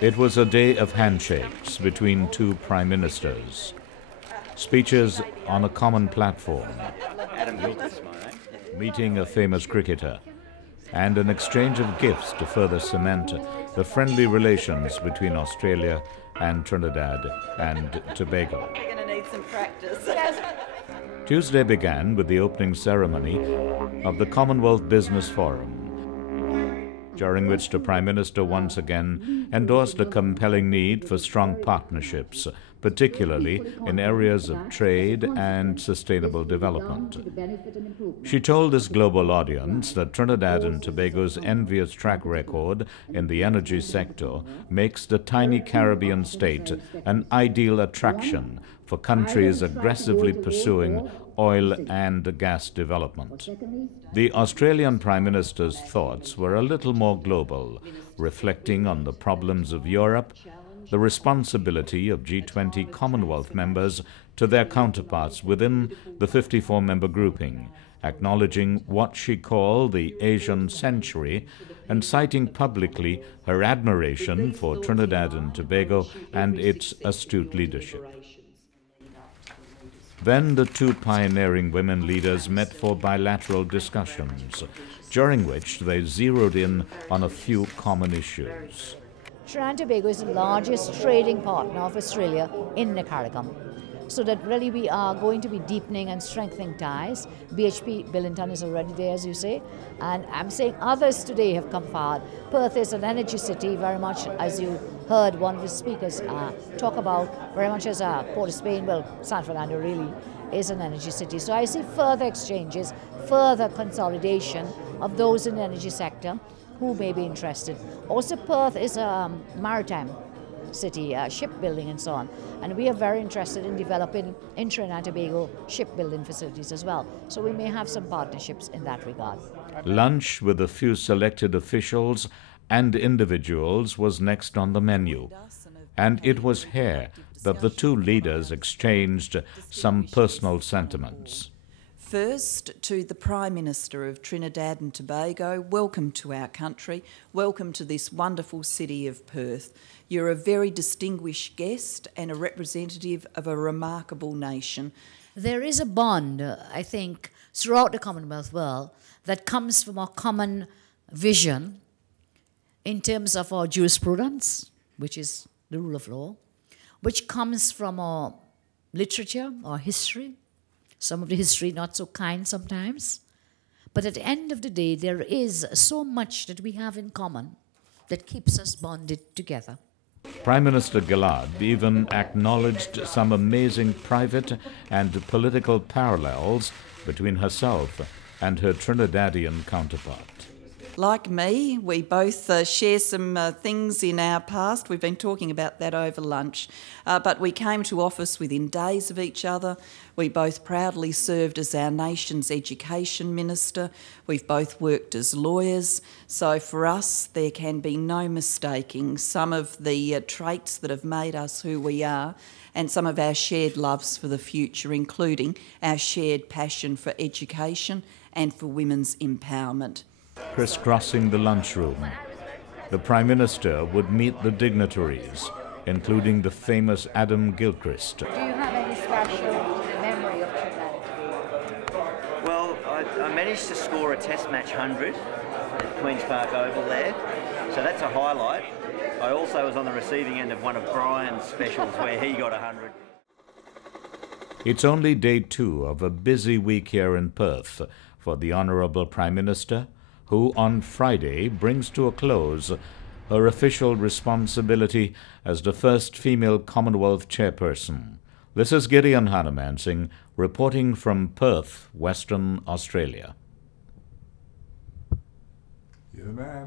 It was a day of handshakes between two prime ministers, speeches on a common platform, meeting a famous cricketer, and an exchange of gifts to further cement the friendly relations between Australia and Trinidad and Tobago. We're going to need some practice. Tuesday began with the opening ceremony of the Commonwealth Business Forum, during which the Prime Minister once again endorsed a compelling need for strong partnerships, particularly in areas of trade and sustainable development. She told this global audience that Trinidad and Tobago's envious track record in the energy sector makes the tiny Caribbean state an ideal attraction for countries aggressively pursuing oil and gas development. The Australian Prime Minister's thoughts were a little more global, reflecting on the problems of Europe, the responsibility of G20 Commonwealth members to their counterparts within the 54-member grouping, acknowledging what she called the Asian century, and citing publicly her admiration for Trinidad and Tobago and its astute leadership. Then the two pioneering women leaders met for bilateral discussions, during which they zeroed in on a few common issues. Trinidad and Tobago is the largest trading partner of Australia in the CHOGM. So that really we are going to be deepening and strengthening ties. BHP Billington is already there, as you say, and I'm saying others today have come forward. Perth is an energy city, very much as you heard one of the speakers talk about, very much as Port of Spain. Well, San Fernando really is an energy city. So I see further exchanges, further consolidation of those in the energy sector who may be interested. Also, Perth is a maritime city, shipbuilding and so on. And we are very interested in developing in Trinidad and Tobago shipbuilding facilities as well. So we may have some partnerships in that regard. Lunch with a few selected officials and individuals was next on the menu. And it was here that the two leaders exchanged some personal sentiments. First, to the Prime Minister of Trinidad and Tobago, welcome to our country, welcome to this wonderful city of Perth. You're a very distinguished guest and a representative of a remarkable nation. There is a bond, I think, throughout the Commonwealth world that comes from our common vision in terms of our jurisprudence, which is the rule of law, which comes from our literature, our history, some of the history not so kind sometimes. But at the end of the day, there is so much that we have in common that keeps us bonded together. Prime Minister Gillard even acknowledged some amazing private and political parallels between herself and her Trinidadian counterpart. Like me, we both share some things in our past. We've been talking about that over lunch. But we came to office within days of each other. We both proudly served as our nation's education minister. We've both worked as lawyers. So for us, there can be no mistaking some of the traits that have made us who we are and some of our shared loves for the future, including our shared passion for education and for women's empowerment. Crisscrossing the lunchroom, the Prime Minister would meet the dignitaries, including the famous Adam Gilchrist. Do you have any special memory of Trinidad? Well, I managed to score a Test match 100 at Queen's Park Oval there, so that's a highlight. I also was on the receiving end of one of Brian's specials where he got 100. It's only day 2 of a busy week here in Perth for the Honourable Prime Minister, who on Friday brings to a close her official responsibility as the first female Commonwealth chairperson. This is Gideon Hanemansing reporting from Perth, Western Australia. You're the man.